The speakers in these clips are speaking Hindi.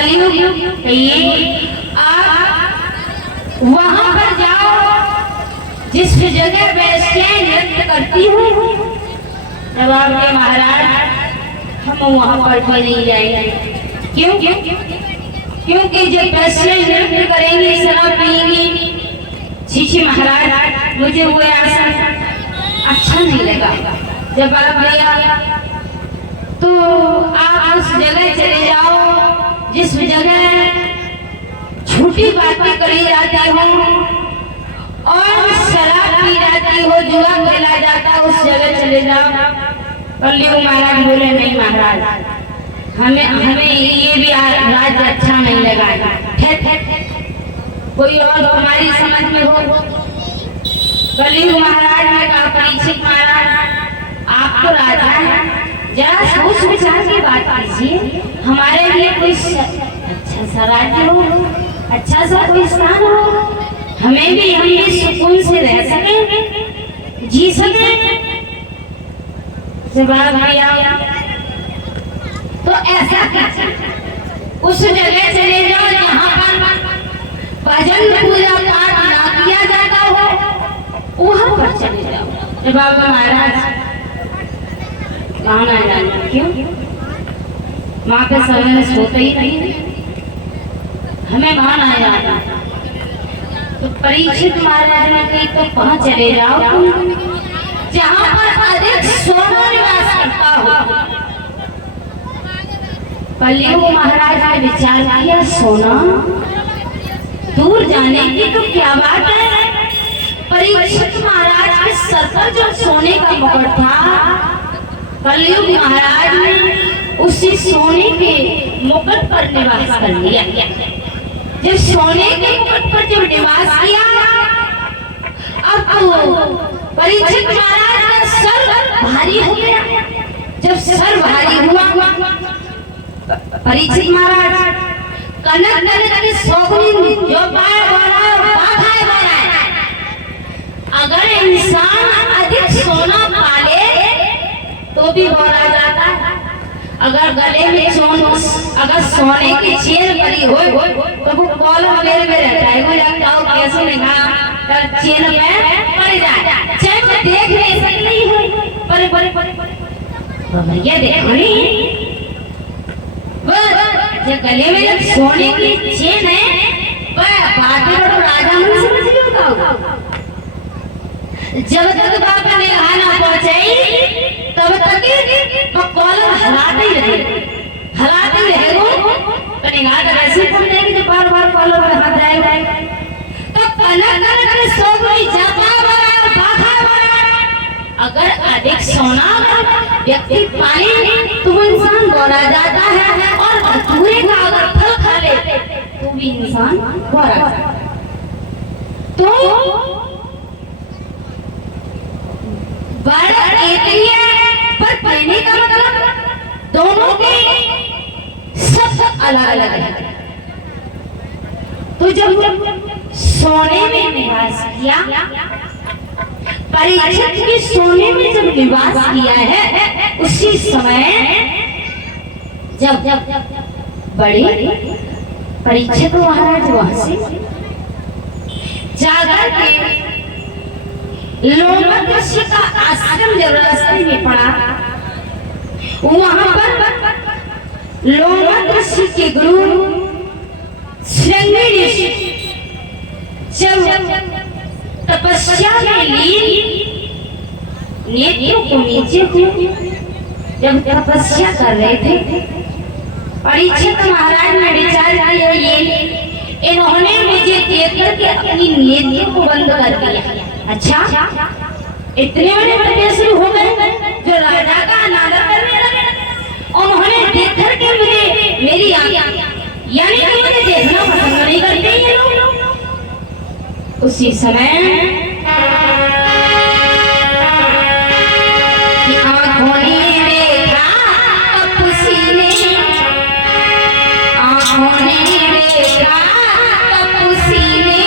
कलयुग कहिए आप वहां पर जाओ जिस जगह वैश्याएं नृत्य करती हो। जवाब के महाराज हम वहां पर भी नहीं जाएंगे। क्यों? क्योंकि जब वैश्याएं नृत्य करेंगी, शराब पिएंगी। छी महाराज, मुझे वो आसन अच्छा नहीं लगा। जब आप गया तो आप उस जगह चले जाओ जिस जगह झूठी बातें करी जाती हो और शराब पी जाती हो, जुआ खेला जाता है, उस जगह चले जाओ। कलयुग महाराज बोले नहीं महाराज, हमें ये भी राज्य अच्छा नहीं लगा। कोई और हमारी समझ में हो। कलयुग महाराज ने कहा परीक्षित महाराज, आप तो राजा हैं, जरा सोच विचार की बात कीजिए। हमारे लिए कोई अच्छा सा राज्य हो, अच्छा सा कोई स्थान हो, हम भी सुकून से रह सके, जी सके। जवाब दिया तो ऐसा कीजिए, उस जगह चले जाओ जहाँ पर भजन पूजा पाठ ना किया जाता हो, वहाँ पर चले जाओ। जवाब महाराज कहाँ ना जाना, क्यों? वहाँ पे समय सोते ही नहीं, हमें वहाँ ना जाना। तो परीक्षित महाराज ने कही तो वहाँ चले जाओ जहाँ पर अधिक सोना निवास करता हो। कलयुग महाराज ने विचार किया, सोना दूर जाने की तो क्या बात है। परीक्षित महाराज के सर पर जो सोने का मुकुट था, कलयुग महाराज ने उसी सोने के मुकुट पर निवास कर लिया। जब सोने के मुकुट पर जब निवास किया, अब तो परीक्षित महाराज का सर भारी हो गया। जब सर भारी हुआ, परीक्षित महाराज कनक कनक की शोभनी जो पाए अगर इंसान अधिक सोना पाले तो भी बोला जाता है। अगर गले में अगर सोने की चेन पड़ी हो तो वो कॉलम में रहता है, वो लगता हो कैसे लिखा चेन में पड़ जाए, चाहे देख नहीं सकती हो पर भैया देखो नहीं, जो गले में जब सोने की चेन है बातें तो राजा मन समझ नहीं होगा। जब तक बाबा ने ना पहुंचाई तब तक वो कॉलम हलाते ही रहे वो कनिगाह ऐसे पड़ जाएगी जब बार बार कॉलम में हाथ जाएगा तो कनक सोनी जाता अगर अधिक सोना व्यक्ति पाए तो वो इंसान गौरा जाता है, और भटूरे का अगर फल खा ले तो भी इंसान गौरा जाता है। तो बड़ा एक ही है, पर कहने का मतलब दोनों के सब अलग अलग है। तो जब सोने में निवास किया, परीक्षित के सोने में जब निवास किया है, उसी समय जब बड़े परीक्षित महाराज वहां से जाकर के लोमक ऋषि का आश्रम जब रास्ते में पड़ा, वहां पर लोमक ऋषि के गुरु श्रृंगी ऋषि जब तपस्या में लीन नेत्रों को नीचे हुए, जब तपस्या कर रहे थे, परीक्षित महाराज ने विचार किया ये इन्होंने मुझे देख करके अपनी नेत्रों को बंद कर दिया। अच्छा, इतने बड़े तेजस्वी हो गए जो राजा का अनादर करने लगे। उन्होंने देख करके मुझे मेरी यानी कि मुझे देखना पसंद नहीं करते ये लोग। उसी समय आंखों ने देखा तब सीने, आंखों ने देखा तब सीने,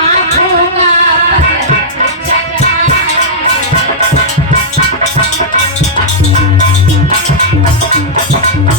आंखों का पता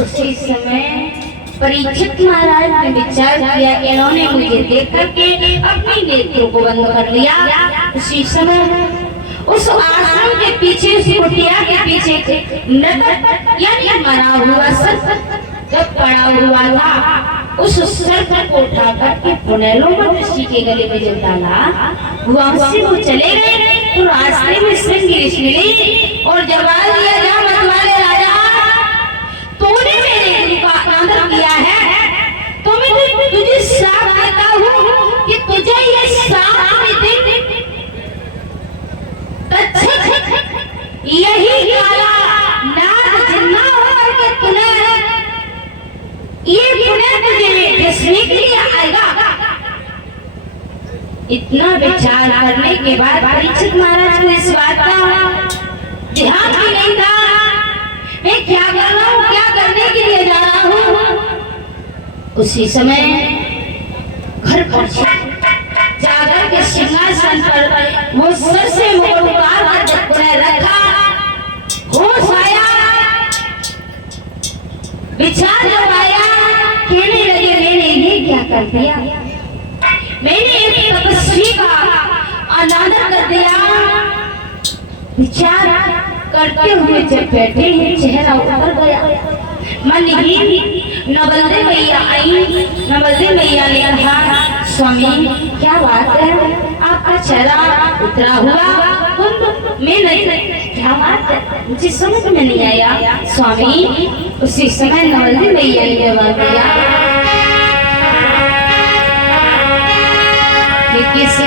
उसी समय परीक्षित महाराज ने विचार किया, इन्होंने मुझे देख करके अपनी नेत्रों को बंद कर लिया। उसी समय उस आश्रम के पीछे, उस कुटिया के पीछे नगर यानी मरा हुआ सर्प जब पड़ा हुआ था, उस सर्प को उठा करके पुनर्लोम ऋषि के गले में जब डाला, वहां से वो चले गए। तो रास्ते में श्रृंगी ऋषि मिली और जवाब दिया, जा मत वाले राजा, तूने मेरे गुरु का आदर किया है, तो मैं तुझे श्राप देता हूँ कि तुझे ये श्राप में यही काला नाग जिन्ना होगा कि तुझे तुझे जिसने के लिए आएगा। इतना विचार करने के बाद परीक्षित महाराज को इस बात का ध्यान भी नहीं था, मैं क्या कर रहा हूँ, क्या करने के लिए जा रहा हूँ। उसी समय घर पर जाकर के सिंहासन पर वो सर से मुकुट उतार कर जब उन्हें रखा, होश आया, विचार जब आया, कहने लगे, मैंने ये क्या कर दिया, मैंने एक तपस्वी का अनादर कर दिया। विचार करते हुए जब बैठे हैं, चेहरा उतर गया, मन ही नवलदे मैया आई। नवलदे मैया ने कहा, स्वामी क्या बात है, आपका चेहरा उतरा हुआ, मैं नहीं, क्या बात है, मुझे समझ में नहीं आया। स्वामी उसी समय नवलदे मैया ने जवाब दिया, किसी